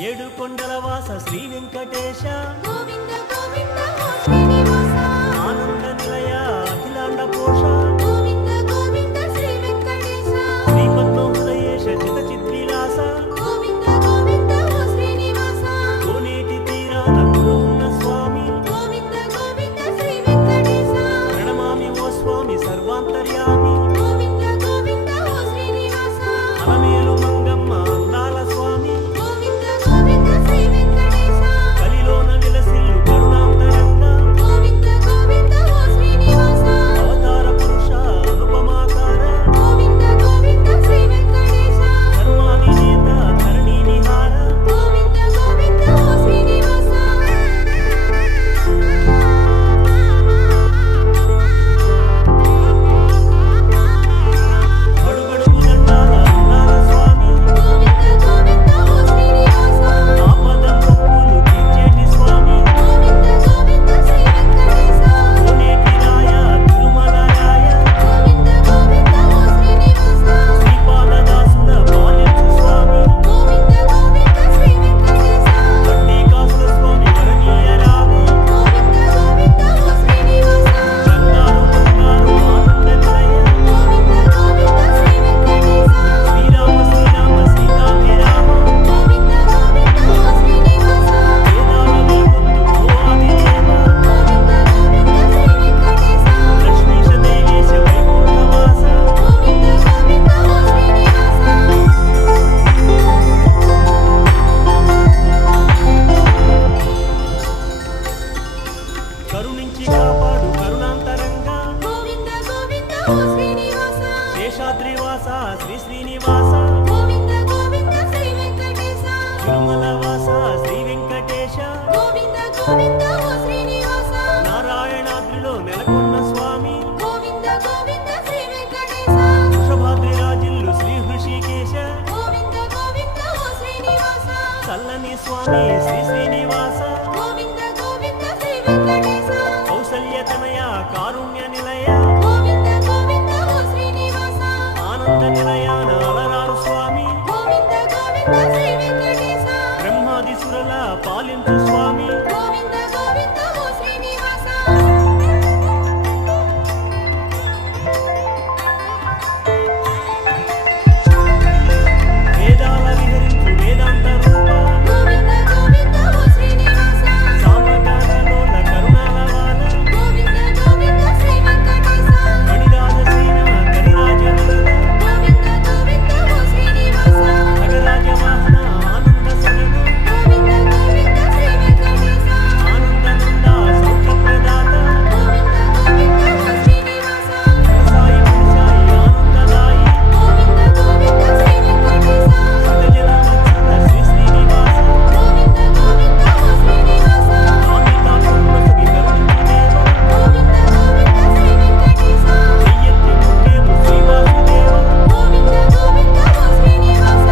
ఏడు కొండల వాస శ్రీ వెంకటేశ గోవింద గోవింద ఓ శ్రీనివాస ఆనంద నిలయ అఖిలాండ పోష గోవింద గోవింద శ్రీ వెంకటేశ శ్రీపద్మ హృదయేశ చిత చిద్విలాస గోవింద గోవింద ఓ శ్రీనివాస కోనేటి తీరాన కొలువున్న స్వామి గోవింద గోవింద శ్రీ వెంకటేశ ప్రణమామి ఓ స్వామి సర్వాంతర్యామి గోవింద గోవింద ఓ శ్రీనివాస అలమేలు మంగమ్మ అందాల స్వామి గోవింద గోవింద శ్రీ వెంకటేశ కలిలోన విలసిల్లు కరుణాంతరంగా గోవింద గోవింద ఓ శ్రీనివాస అవతార పురుష అనుపమాకార గోవింద గోవింద శ్రీ వెంకటేశ ధర్మాధినేత ధరణి నిహార గోవింద గోవింద ఓ శ్రీనివాస అడుగడుగు దండాల అందాల స్వామి గోవింద గోవింద ఓ శ్రీనివాస ఆపద మొక్కులు తీర్చేటి స్వామి గోవింద గోవింద శ్రీ వెంకటేశ కోనేటి రాయ తిరుమల రాయ గోవింద గోవింద ఓ శ్రీనివాస శ్రీపాద దాసుల పాలించు స్వామి గోవింద గోవింద శ్రీ వెంకటేశ వడ్డీ కాసుల స్వామి వరణీయ రావే గోవింద గోవింద ఓ శ్రీనివాస బంగారు బంగారు ఆనంద నిలయ గోవింద గోవింద శ్రీ వెంకటేశ శ్రీరామ శ్రీరామ సీతాభిరామ గోవింద గోవింద ఓ శ్రీనివాస వేదాల వెలుగొందు ఓ ఆదిదేవ గోవింద గోవింద శ్రీ వెంకటేశ లక్ష్మీశ దేవేశ వైకుంఠవాస గోవింద గోవింద ఓ శ్రీనివాస కరుణించి కాపాడు కరుణాంతరంగా గోవింద గోవింద ఓ శ్రీనివాస శేషాద్రివాస శ్రీ శ్రీనివాస గోవింద గోవింద శ్రీ వెంకటేశ తిరుమల వాస శ్రీ వెంకటేశ గోవింద గోవింద ఓ శ్రీనివాస నారాయణాద్రిలో నెలకొన్న స్వామి గోవింద గోవింద శ్రీ వెంకటేశ వృషభాద్రి రాజిల్లు శ్రీ హృషికేశ గోవింద గోవింద ఓ శ్రీనివాస చల్లని స్వామి శ్రీ శ్రీనివాస గోవింద గోవింద శ్రీ వెంకటేశ కౌసల్యతనయ కారుణ్య నిలయ గోవింద గోవింద ఓ శ్రీనివాస ఆనంద నిలయాన అలరారు స్వామి గోవింద గోవింద శ్రీ వెంకటేశ బ్రహ్మాది సురల పాలించు స్వామి గోవింద గోవింద ఓ శ్రీనివాస వేదాల విహరించు వేదాంత రూప గోవింద గోవింద ఓ శ్రీనివాస సామగానలోల కరుణాల వాల గోవింద గోవింద శ్రీ వెంకటేశ కడిరాజసేన కరిరాజ వరద గోవింద గోవింద ఓ శ్రీనివాస ఖగరాజ వాహన ఆనంద సగన గోవింద గోవింద శ్రీ వెంకటేశ ఆనందనంద సౌఖ్య ప్రదాత గోవింద గోవింద ఓ శ్రీనివాస సాయి పురుషాయి ఆనందదాయి గోవింద గోవింద శ్రీ వెంకటేశ సతజన వత్సల శ్రీ శ్రీనివాస గోవింద గోవింద ఓ శ్రీనివాస కామితాసురసుడి కరుణించు దేవ గోవింద గోవింద శ్రీ వెంకటేశ చెయ్యెత్తి ముక్కేము శ్రీవాసుదేవ గోవింద గోవింద ఓ శ్రీనివాస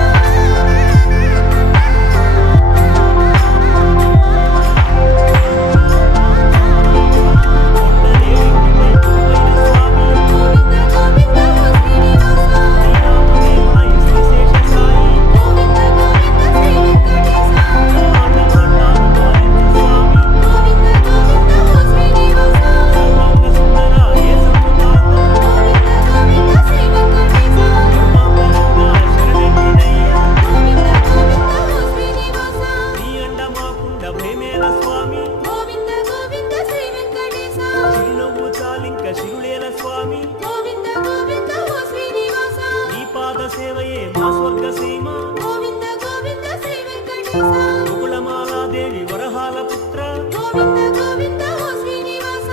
కొండదేవిపై కొలువైన స్వామి గోవింద గోవింద ఓ శ్రీనివాస శ్రీరామదేవాయ శ్రీశేష సాయి గోవింద గోవింద శ్రీ వెంకటేశ బ్రహ్మాండమండాను పాలించు స్వామి గోవింద గోవింద ఓ శ్రీనివాస సర్వాంగ సుందర ఏ సముదాత గోవింద గోవింద శ్రీ వెంకటేశ కరుణాకరంగా శరణెత్తినయ్యా గోవింద గోవింద ఓ శ్రీనివాస నీ అండ మాకుండ భయమేల స్వామి గోవింద గోవింద శ్రీ వెంకటేశ చిరునవ్వు చాలింక శిరులేల స్వామి గోవింద గోవింద ఓ శ్రీనివాస నీ పాద సేవయే మా స్వర్గ సీమ గోవింద గోవింద శ్రీ వెంకటేశ ముకుళమాలాదేవి వరహాల పుత్ర గోవింద గోవింద ఓ శ్రీనివాస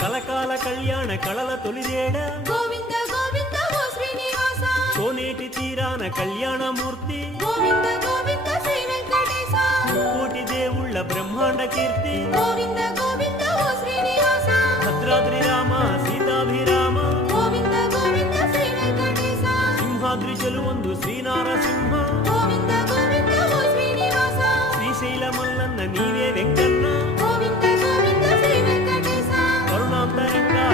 కలకాల కళ్యాణ కళల తొలిదేడ గోవింద గోవింద ఓ శ్రీనివాస కోనేటి తీరాన కళ్యాణమూర్తి గోవింద గోవింద శ్రీ వెంకటేశ కోటి దేవుళ్ళ బ్రహ్మాండ కీర్తి గోవింద గోవింద ఓ శ్రీనివాస భద్రాద్రి రామ సీతాభిరామ గోవింద గోవింద శ్రీ వెంకటేశ సింహాద్రి చెలువొందు శ్రీనారసింహ గోవింద గోవింద ఓ శ్రీనివాస శ్రీశైల మల్లన్న నీవే వెంకన్న గోవింద గోవింద శ్రీ వెంకటేశ కరుణాంతరంగా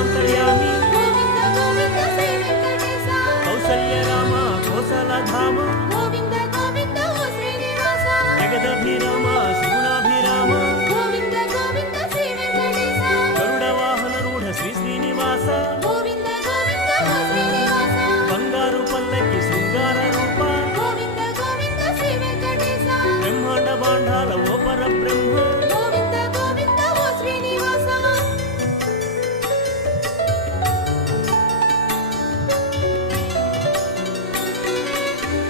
సర్వాంతర్యామి గోవింద గోవింద శ్రీ వెంకటేశ కౌసల్య రామ కోసలధామ గోవింద గోవింద ఓ శ్రీనివాస జగదభిరామ శివునాభిరామ గోవింద గోవింద శ్రీ వెంకటేశ గరుడ వాహన రూఢ శ్రీ శ్రీనివాస గోవింద గోవింద ఓ శ్రీనివాస బంగారు పల్లకి శృంగార రూప గోవింద గోవింద శ్రీ వెంకటేశ బ్రహ్మాండ బాండాల ఓ పరబ్రహ్మ గోవింద గోవింద ఓ శ్రీనివాస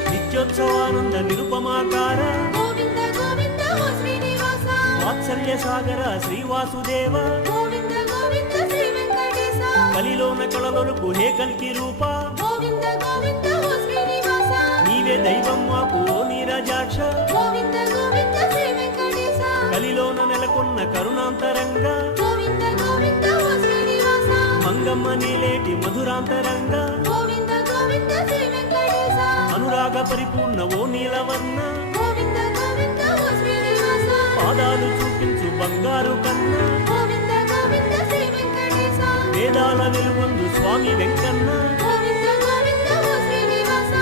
నిత్యోత్సవానంద నిరుపమాకార గోవింద గోవింద ఓ శ్రీనివాస వాత్సల్య సాగర శ్రీవాసుదేవ గోవింద గోవింద శ్రీ వెంకటేశ కలిలోన కళలొలుకు హే కల్కి రూప గోవింద గోవింద ఓ శ్రీనివాస నీవే దైవం మాకు ఓ నీరజాక్ష గోవింద గోవింద శ్రీ వెంకటేశ కలిలోన నెలకొన్న కరుణాంతరంగ గోవింద గోవింద ఓ శ్రీనివాస మంగమ్మ నీలేటి మధురాంతరంగ గోవింద గోవింద శ్రీ వెంకటేశ అనురాగ పరిపూర్ణ ఓ నీలవర్ణ గోవింద గోవింద ఓ శ్రీనివాస పాదాలు చూపించు బంగారు కన్న గోవింద గోవింద శ్రీ వెంకటేశ వేదాల వెలుగొందు స్వామి వెంకన్న గోవింద గోవింద ఓ శ్రీనివాస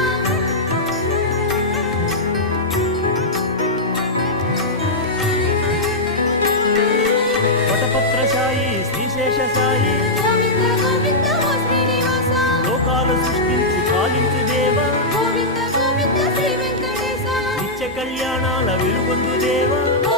వటపత్ర సాయి శ్రీశేష సాయి గోవింద గోవింద ఓ శ్రీనివాస లోకాలు సృష్టించి పాలించు దేవ గోవింద గోవింద శ్రీ వెంకటేశ నిత్య కళ్యాణాల వెలుగొందు దేవ గోవింద